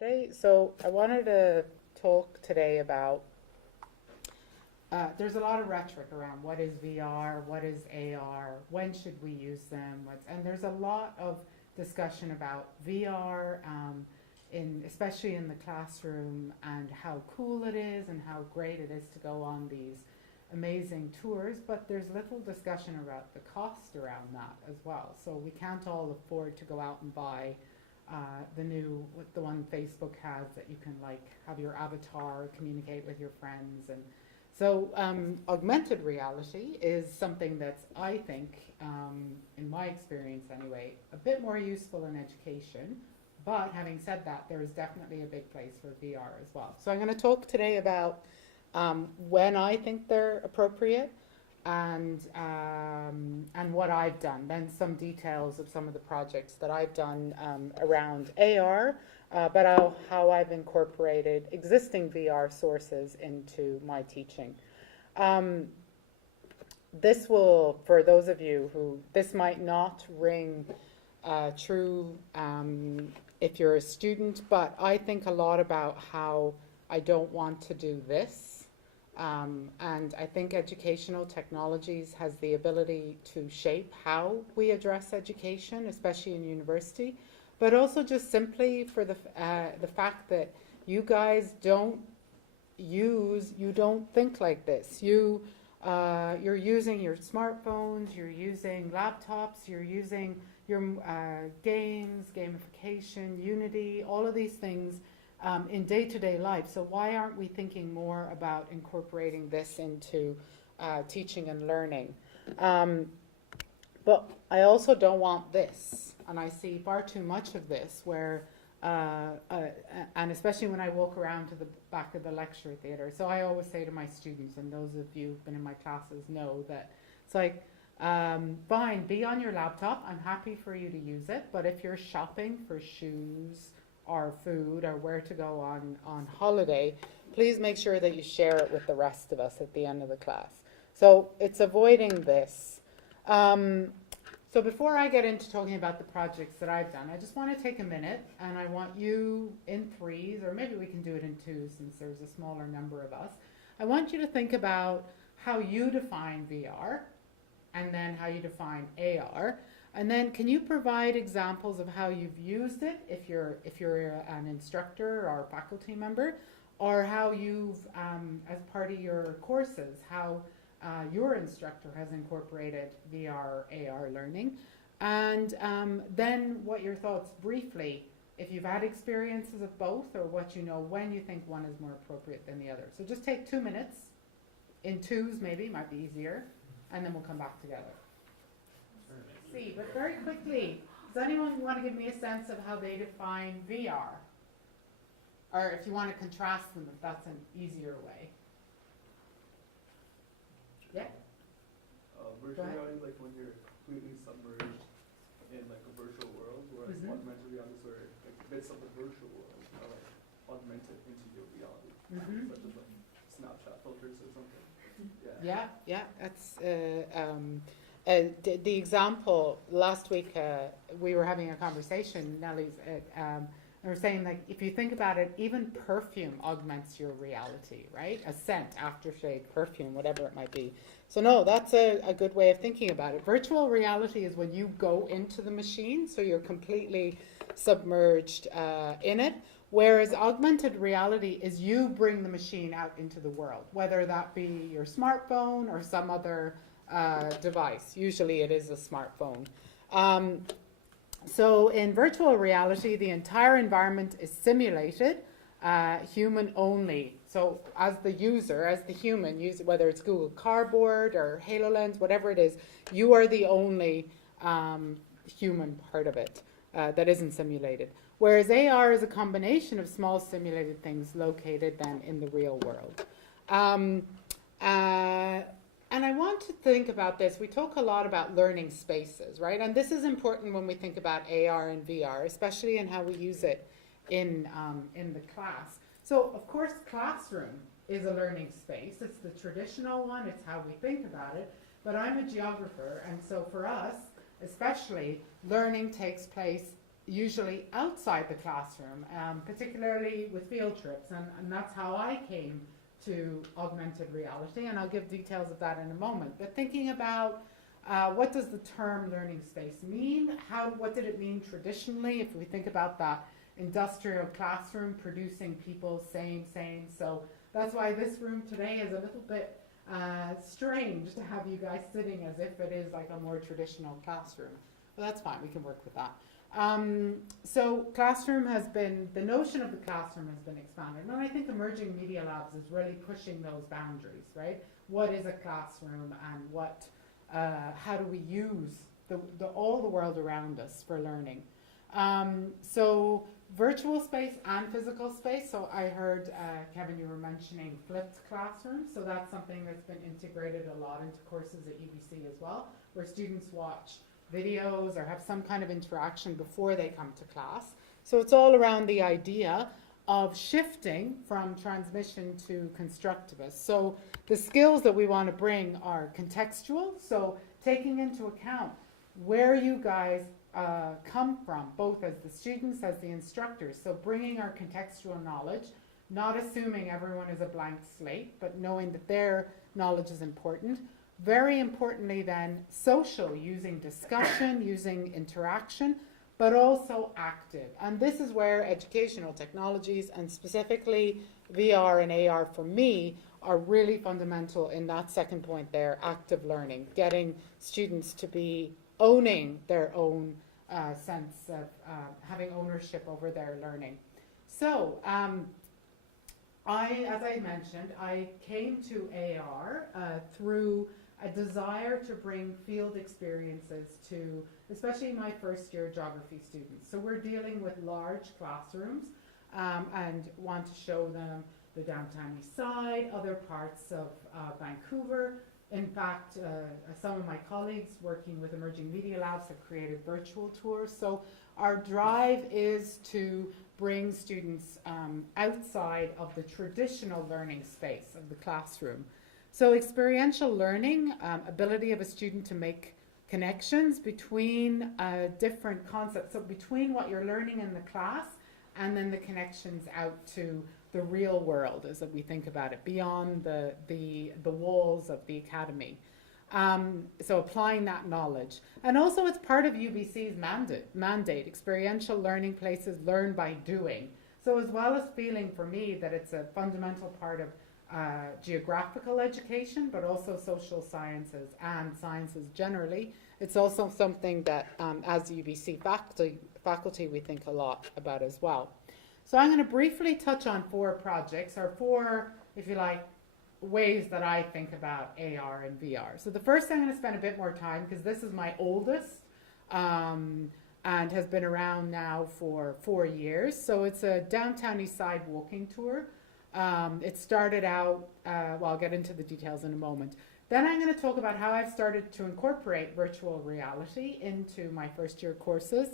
today. So I wanted to talk today about, there's a lot of rhetoric around what is VR, what is AR, when should we use them, and there's a lot of discussion about VR, especially in the classroom, and how cool it is and how great it is to go on these amazing tours, but there's little discussion about the cost around that as well. So we can't all afford to go out and buy the one Facebook has that you can like have your avatar communicate with your friends. And so augmented reality is something that's, I think, in my experience anyway, a bit more useful in education. But having said that, there is definitely a big place for VR as well. So I'm going to talk today about when I think they're appropriate, and what I've done. Then some details of some of the projects that I've done around AR, but how I've incorporated existing VR sources into my teaching. This will, for those of you who, this might not ring true if you're a student, but I think a lot about how I don't want to do this. And I think educational technologies has the ability to shape how we address education, especially in university, but also just simply for the fact that you guys don't think like this. You're using your smartphones, you're using laptops, you're using your games, gamification, Unity, all of these things in day-to-day life. So why aren't we thinking more about incorporating this into teaching and learning? But I also don't want this, and I see far too much of this where, and especially when I walk around to the back of the lecture theatre. So I always say to my students, and those of you who've been in my classes know that it's like, fine, be on your laptop, I'm happy for you to use it, but if you're shopping for shoes, or food, or where to go on holiday, please make sure that you share it with the rest of us at the end of the class. So it's avoiding this. So before I get into talking about the projects that I've done, I just want to take a minute, and I want you in threes, or maybe we can do it in twos since there's a smaller number of us. I want you to think about how you define VR, and then how you define AR. And then can you provide examples of how you've used it if you're an instructor or a faculty member, or how you've, as part of your courses, how your instructor has incorporated VR, AR learning, and then what your thoughts briefly, if you've had experiences of both, or what you know when you think one is more appropriate than the other. So just take 2 minutes, in twos maybe, might be easier, and then we'll come back together. See, but very quickly, does anyone want to give me a sense of how they define VR? Or if you want to contrast them, if that's an easier way. Yeah? Virtual reality, like when you're completely submerged in like a virtual world, whereas augmented reality is where like bits of the virtual world are like augmented into your reality, such as like Snapchat filters or something. Yeah, that's the example last week. We were having a conversation, Nellie's, and we're saying, like, if you think about it, even perfume augments your reality, right? A scent, aftershave, perfume, whatever it might be. So no, that's a good way of thinking about it. Virtual reality is when you go into the machine, so you're completely submerged in it. Whereas augmented reality is you bring the machine out into the world, whether that be your smartphone or some other device. Usually it is a smartphone. So in virtual reality, the entire environment is simulated, human only. So as the user, as the human, whether it's Google Cardboard or HoloLens, whatever it is, you are the only human part of it that isn't simulated. Whereas AR is a combination of small simulated things located then in the real world. And I want to think about this. We talk a lot about learning spaces, right? And this is important when we think about AR and VR, especially in how we use it in the class. So, of course, classroom is a learning space. It's the traditional one. It's how we think about it. But I'm a geographer, and so for us, especially, learning takes place usually outside the classroom, particularly with field trips, and that's how I came to augmented reality, and I'll give details of that in a moment. But thinking about what does the term learning space mean? What did it mean traditionally? If we think about that industrial classroom producing people, same. So that's why this room today is a little bit strange to have you guys sitting as if it is like a more traditional classroom. But that's fine, we can work with that. So the notion of the classroom has been expanded, and I think Emerging Media Labs is really pushing those boundaries, right? What is a classroom, and how do we use all the world around us for learning? So virtual space and physical space. So I heard, Kevin, you were mentioning flipped classrooms. So that's something that's been integrated a lot into courses at UBC as well, where students watch videos or have some kind of interaction before they come to class. So it's all around the idea of shifting from transmission to constructivist. So the skills that we want to bring are contextual, so taking into account where you guys come from, both as the students, as the instructors. So bringing our contextual knowledge, not assuming everyone is a blank slate, but knowing that their knowledge is important. Very importantly then, social, using discussion, using interaction, but also active. And this is where educational technologies, and specifically VR and AR for me, are really fundamental in that second point there, active learning, getting students to be owning their own sense of having ownership over their learning. So, as I mentioned, I came to AR through a desire to bring field experiences to, especially my first year geography students. So we're dealing with large classrooms and want to show them the downtown east side, other parts of Vancouver. In fact, some of my colleagues working with Emerging Media Labs have created virtual tours. So our drive is to bring students outside of the traditional learning space of the classroom. So experiential learning, ability of a student to make connections between different concepts, so between what you're learning in the class and then the connections out to the real world as we think about it, beyond the walls of the academy. So applying that knowledge. And also it's part of UBC's mandate, experiential learning places learn by doing. So as well as feeling for me that it's a fundamental part of geographical education, but also social sciences and sciences generally. It's also something that as UBC faculty we think a lot about as well. So I'm going to briefly touch on 4 projects, or 4, if you like, ways that I think about AR and VR. So the first I'm going to spend a bit more time, because this is my oldest and has been around now for 4 years. So it's a downtown east side walking tour. It started out, well, I'll get into the details in a moment. Then I'm going to talk about how I've started to incorporate virtual reality into my first year courses.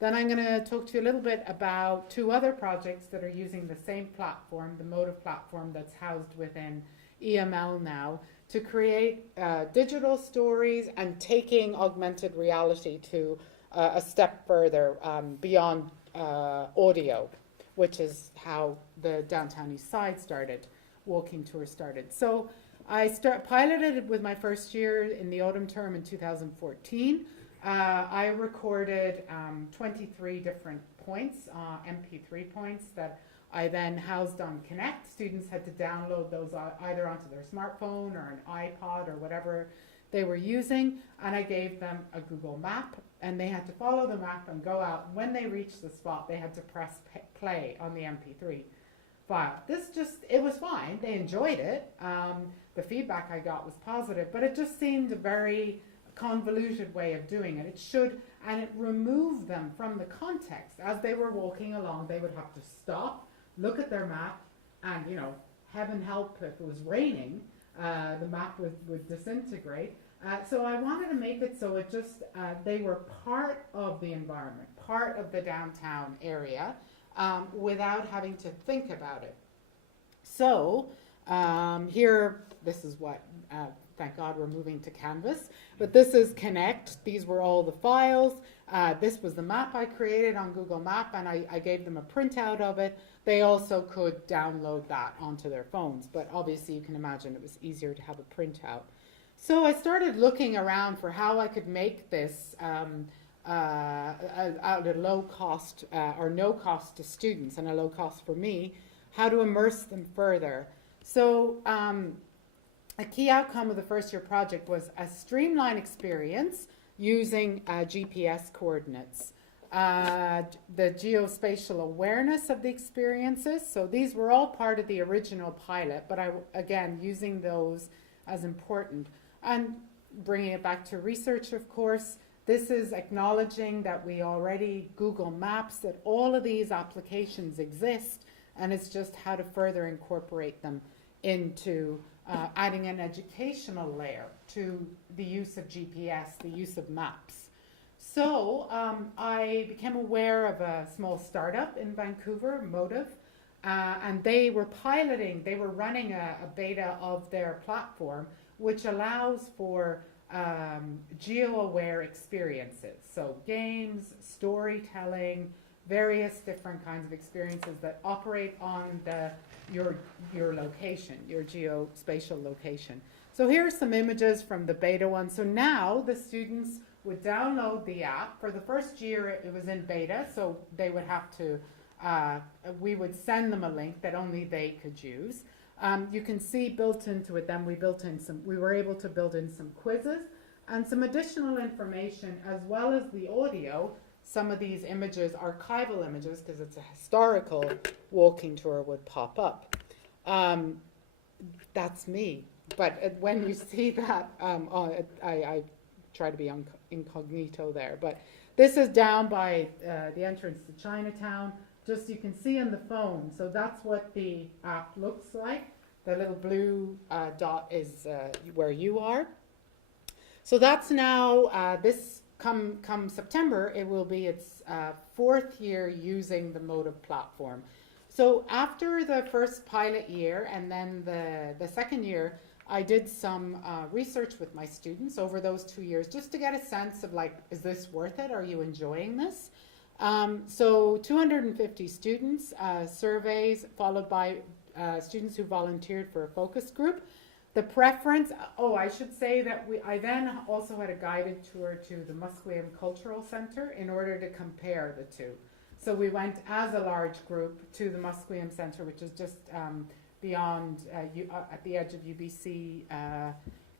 Then I'm going to talk to you a little bit about 2 other projects that are using the same platform, the Motive platform that's housed within EML now, to create digital stories and taking augmented reality to a step further beyond audio, which is how the Downtown East Side walking tour started. So I piloted it with my first year in the autumn term in 2014. I recorded 23 different points, MP3 points, that I then housed on Connect. Students had to download those either onto their smartphone or an iPod or whatever they were using, and I gave them a Google map, and they had to follow the map and go out. When they reached the spot, they had to press play on the MP3 file. It was fine. They enjoyed it. The feedback I got was positive, but it just seemed a very convoluted way of doing it. And it removed them from the context. As they were walking along, they would have to stop, look at their map, and, heaven help if it was raining, the map would disintegrate. So I wanted to make it so they were part of the environment, part of the downtown area, without having to think about it. So here This is what, thank God we're moving to Canvas. But this is Connect. These were all the files. This was the map I created on Google Map, and I gave them a printout of it. They also could download that onto their phones, but obviously you can imagine it was easier to have a printout. So I started looking around for how I could make this at a low cost or no cost to students and a low cost for me, how to immerse them further. So a key outcome of the first year project was a streamlined experience using GPS coordinates. The geospatial awareness of the experiences. So these were all part of the original pilot, but again, using those as important. And bringing it back to research, of course, this is acknowledging that we already Google Maps, that all of these applications exist, and it's just how to further incorporate them into adding an educational layer to the use of GPS, the use of maps. So I became aware of a small startup in Vancouver, Motive, and they were running a beta of their platform, which allows for geo-aware experiences. So games, storytelling, various different kinds of experiences that operate on your location, your geospatial location. So here are some images from the beta one. So now the students would download the app. For the first year it was in beta, so they would have to, we would send them a link that only they could use. You can see built into it, then we were able to build in some quizzes and some additional information, as well as the audio. Some of these images, archival images, because it's a historical walking tour, would pop up. That's me. But when you see that, I try to be incognito there. But this is down by the entrance to Chinatown. Just you can see on the phone. So that's what the app looks like. The little blue dot is where you are. So that's now, this come September, it will be its 4th year using the Motive platform. So after the first pilot year and then the second year, I did some research with my students over those 2 years just to get a sense of, like, is this worth it? Are you enjoying this? So 250 students, surveys, followed by students who volunteered for a focus group. The preference, I should say that I then also had a guided tour to the Musqueam Cultural Centre in order to compare the two. So we went as a large group to the Musqueam Centre, which is just beyond, at the edge of UBC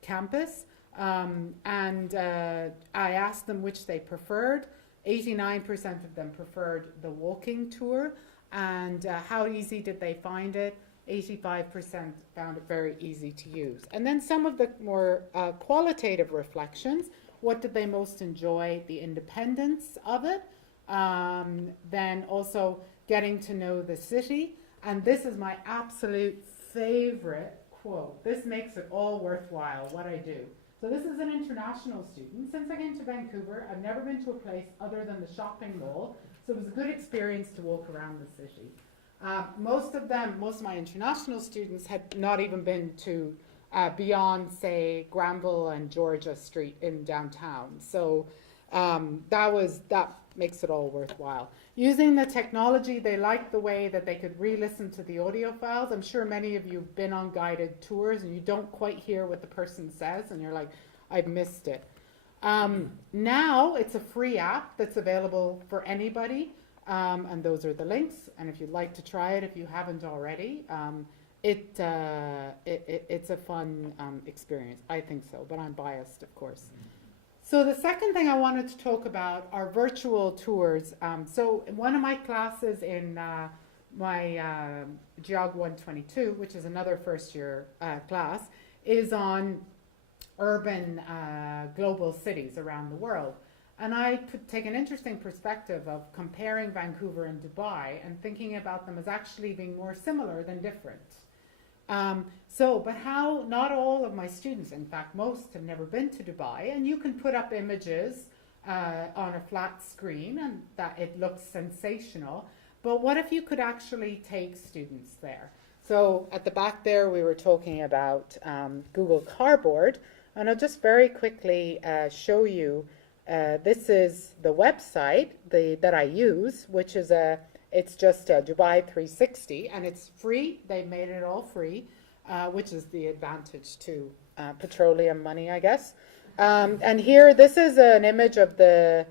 campus. And I asked them which they preferred. 89% of them preferred the walking tour. And how easy did they find it? 85% found it very easy to use. And then some of the more qualitative reflections. What did they most enjoy? The independence of it. Then also getting to know the city. And this is my absolute favorite quote. This makes it all worthwhile, what I do. So this is an international student. Since I came to Vancouver, I've never been to a place other than the shopping mall. So it was a good experience to walk around the city. Most of my international students had not even been to beyond, say, Granville and Georgia Street in downtown. So that makes it all worthwhile. Using the technology, they liked the way that they could re-listen to the audio files. I'm sure many of you have been on guided tours and you don't quite hear what the person says and you're like, I've missed it. Now it's a free app that's available for anybody. And those are the links. And if you'd like to try it, if you haven't already, it's a fun experience. I think so, but I'm biased, of course. So the second thing I wanted to talk about are virtual tours. So in one of my classes in my Geog 122, which is another first year class, is on urban global cities around the world. And I could take an interesting perspective of comparing Vancouver and Dubai and thinking about them as actually being more similar than different. But how not all of my students, in fact most, have never been to Dubai, and you can put up images on a flat screen and that it looks sensational, but what if you could actually take students there? So at the back there, we were talking about Google Cardboard, and I'll just very quickly show you. This is the website that I use, which is it's just Dubai 360, and it's free. They made it all free, which is the advantage to petroleum money, I guess. And here, this is an image of the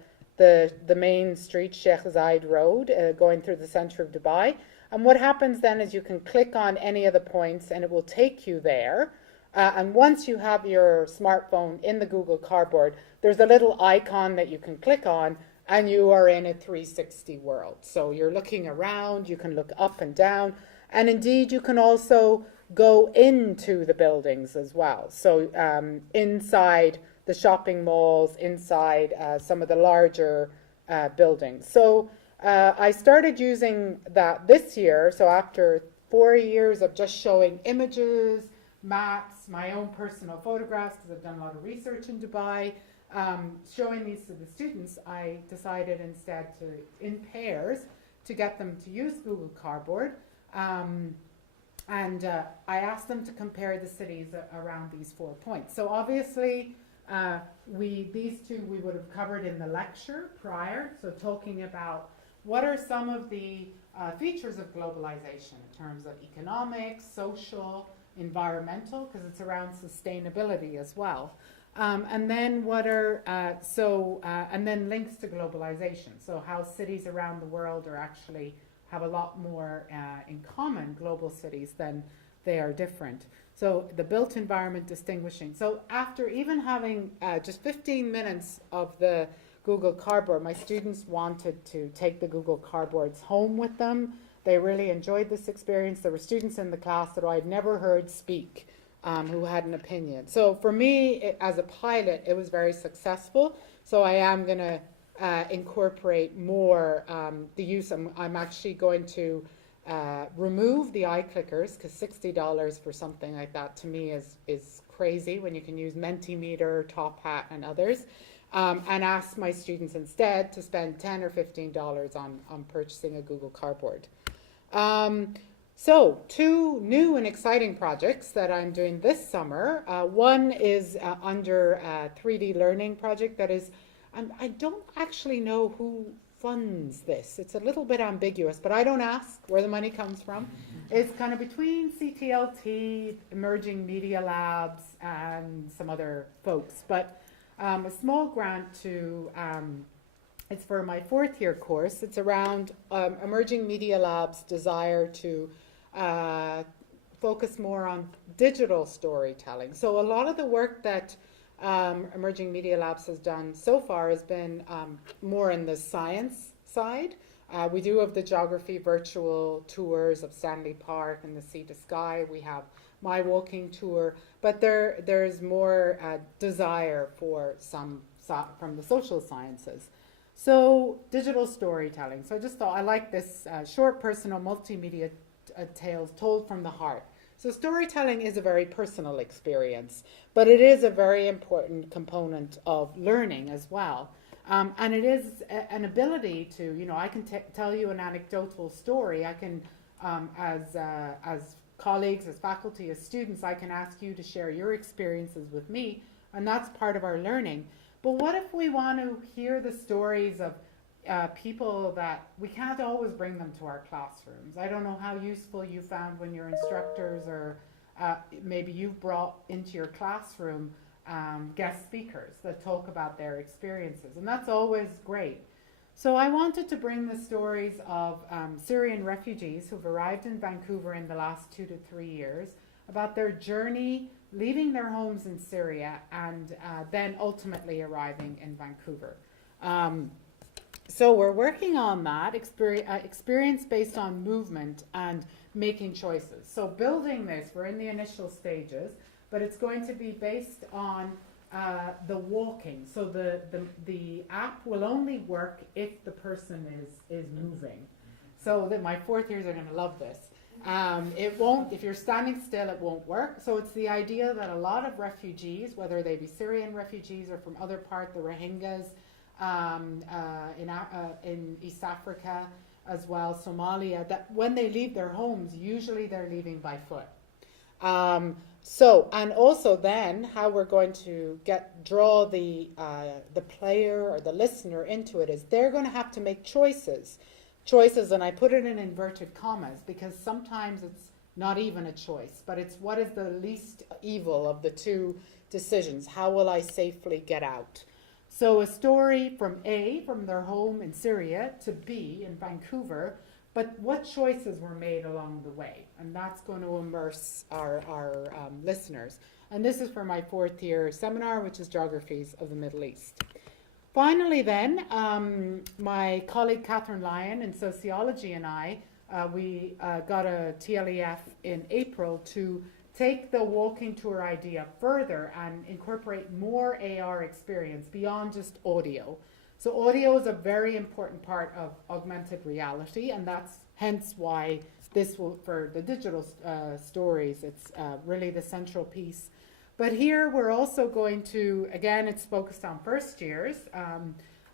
main street, Sheikh Zayed Road, going through the center of Dubai. And what happens then is you can click on any of the points and it will take you there. And once you have your smartphone in the Google Cardboard, there's a little icon that you can click on and you are in a 360 world. So you're looking around, you can look up and down, and indeed you can also go into the buildings as well. So inside the shopping malls, inside some of the larger buildings. So I started using that this year, so after 4 years of just showing images, maps, my own personal photographs, because I've done a lot of research in Dubai, showing these to the students, I decided instead to, in pairs, to get them to use Google Cardboard. And I asked them to compare the cities around these 4 points. So obviously, these two we would have covered in the lecture prior, so talking about what are some of the features of globalization in terms of economic, social, environmental, because it's around sustainability as well. And then what are, and then links to globalization. So how cities around the world are actually have a lot more in common, global cities, than they are different. So the built environment distinguishing. So after even having just 15 minutes of the Google Cardboard, my students wanted to take the Google Cardboards home with them. They really enjoyed this experience. There were students in the class that I'd never heard speak who had an opinion. So for me, as a pilot, it was very successful. So I am going to incorporate more the use. I'm actually going to remove the eye clickers, because $60 for something like that to me is crazy when you can use Mentimeter, Top Hat, and others. And ask my students instead to spend $10 or $15 on purchasing a Google Cardboard. So 2 new and exciting projects that I'm doing this summer. One is under a 3D learning project that is, I don't actually know who funds this. It's a little bit ambiguous, but I don't ask where the money comes from. It's kind of between CTLT, Emerging Media Labs, and some other folks. But a small grant to, it's for my 4th year course. It's around Emerging Media Lab's desire to focus more on digital storytelling. So a lot of the work that Emerging Media Labs has done so far has been more in the science side. We do have the geography virtual tours of Stanley Park and the Sea to Sky. We have my walking tour, but there's more desire for some from the social sciences. So digital storytelling. So I just thought I like this short personal multimedia tales told from the heart. So storytelling is a very personal experience, but it is a very important component of learning as well. And it is an ability to, I can tell you an anecdotal story. I can, as colleagues, as faculty, as students, I can ask you to share your experiences with me, and that's part of our learning. But what if we want to hear the stories of people that we can't always bring them to our classrooms? I don't know how useful you found when your instructors or maybe you've brought into your classroom guest speakers that talk about their experiences, and that's always great. So I wanted to bring the stories of Syrian refugees who've arrived in Vancouver in the last 2 to 3 years, about their journey leaving their homes in Syria and then ultimately arriving in Vancouver. So we're working on that, experience based on movement and making choices. So building this, we're in the initial stages, but it's going to be based on the walking. So the app will only work if the person is moving. So that my 4th years are going to love this. It won't, if you're standing still, it won't work. So it's the idea that a lot of refugees, whether they be Syrian refugees or from other parts, the Rohingyas in East Africa, as well, Somalia, that when they leave their homes, usually they're leaving by foot. And also then how we're going to draw the player or the listener into it is they're going to have to make choices, and I put it in inverted commas because sometimes it's not even a choice, but it's what is the least evil of the two decisions. How will I safely get out? So a story from A, from their home in Syria, to B in Vancouver, but what choices were made along the way? And that's going to immerse our listeners. And this is for my 4th year seminar, which is Geographies of the Middle East. Finally then, my colleague Catherine Lyon in sociology and I, we got a TLEF in April to take the walking tour idea further and incorporate more AR experience beyond just audio. So audio is a very important part of augmented reality, and that's hence why this will, for the digital stories, it's really the central piece. But here we're also going to, again, it's focused on first years.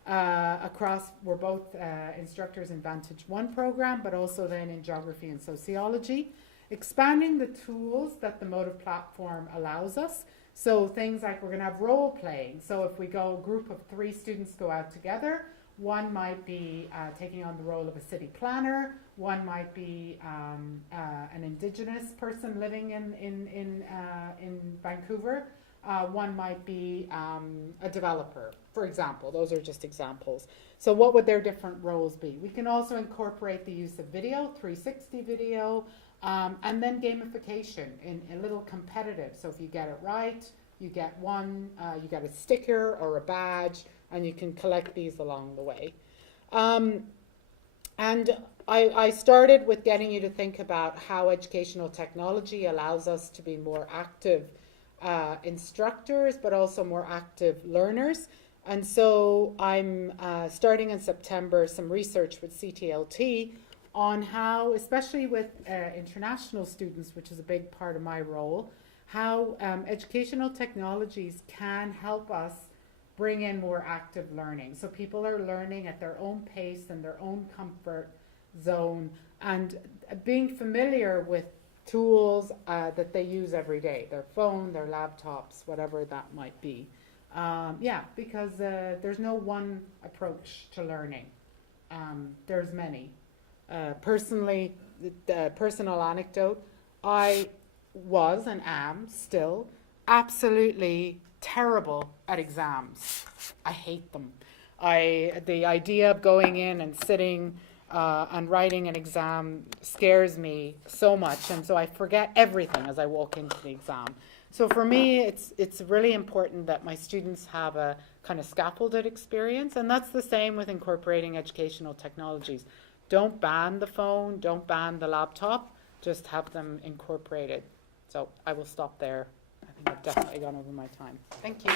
We're both instructors in Vantage 1 program, but also then in geography and sociology, expanding the tools that the Motive platform allows us. So things like we're going to have role playing. So if we go, a group of 3 students go out together, one might be taking on the role of a city planner, one might be an Indigenous person living in Vancouver, one might be a developer, for example. Those are just examples. So what would their different roles be? We can also incorporate the use of video, 360 video, and then gamification in a little competitive. So if you get it right, you get you get a sticker or a badge, and you can collect these along the way. And I started with getting you to think about how educational technology allows us to be more active instructors, but also more active learners. And so I'm starting in September some research with CTLT on how, especially with international students, which is a big part of my role, how educational technologies can help us bring in more active learning. So people are learning at their own pace and their own comfort zone, and being familiar with tools that they use every day, their phone, their laptops, whatever that might be. Because there's no one approach to learning. There's many. Personally, the personal anecdote, I was and am still absolutely terrible at exams. I hate them. The idea of going in and sitting and writing an exam scares me so much, and so I forget everything as I walk into the exam. So for me, it's really important that my students have a kind of scaffolded experience, and that's the same with incorporating educational technologies. Don't ban the phone, don't ban the laptop, just have them incorporated. So I will stop there. I think I've definitely gone over my time. Thank you.